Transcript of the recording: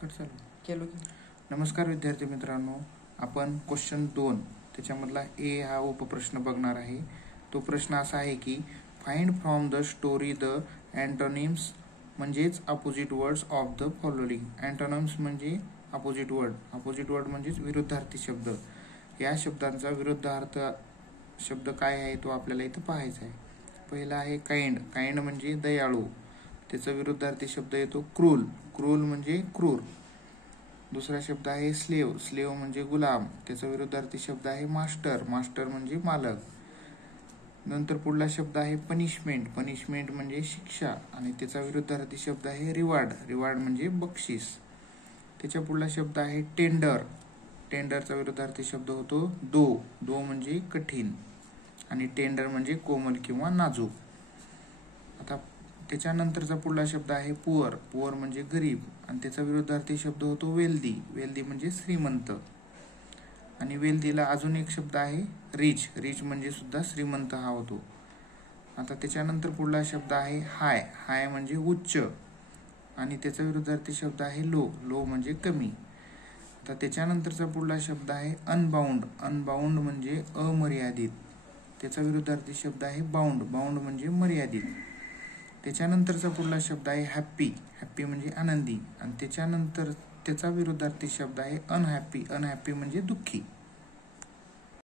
Cut चालू केलो की. नमस्कार विद्यार्थी मित्रांनो, आपण क्वेश्चन 2 त्याच्यामधला ए हा उपप्रश्न बघणार आहे. तो प्रश्न असा आहे की find from the story the antonyms म्हणजेच opposite words of the following. Antonyms म्हणजे अपोजिट वर्ड म्हणजेच विरुद्धार्थी शब्द. या शब्दांचा विरुद्धार्थ शब्द काय आहे तो आपल्याला इथं पाहायचा आहे. पहिला आहे काइंड म्हणजे दयाळू, त्याचा विरुद्धार्थी शब्द येतो क्रूल म्हणजे क्रूर. दुसरा शब्द आहे स्लेव म्हणजे गुलाम, त्याचा विरुद्धार्थी शब्द आहे मास्टर म्हणजे मालक. नंतर पुढला शब्द आहे पनिशमेंट म्हणजे शिक्षा आणि त्याचा विरुद्धार्थी शब्द आहे रिवॉर्ड म्हणजे बक्षीस. त्याच्या पुढला शब्द आहे टेंडरचा विरुद्धार्थी शब्द होतो दो म्हणजे कठीण आणि टेंडर म्हणजे कोमल किंवा नाजूक. आता त्याच्यानंतरचा पुढला शब्द आहे पुअर म्हणजे गरीब आणि त्याचा विरुद्धार्थी शब्द होतो वेल्दी म्हणजे श्रीमंत. आणि वेल्दीला अजून एक शब्द आहे रिच म्हणजे सुद्धा श्रीमंत हा होतो. आता त्याच्यानंतर पुढला शब्द आहे हाय म्हणजे उच्च आणि त्याचा विरुद्धार्थी शब्द आहे लो म्हणजे कमी. आता त्याच्यानंतरचा पुढला शब्द आहे अनबाउंड म्हणजे अमर्यादित, त्याचा विरुद्धार्थी शब्द आहे बाउंड म्हणजे मर्यादित. त्याच्यानंतरचा पुढला शब्द आहे हॅप्पी म्हणजे आनंदी आणि त्याच्यानंतर त्याचा विरुद्धार्थी शब्द आहे अनहॅप्पी म्हणजे दुःखी.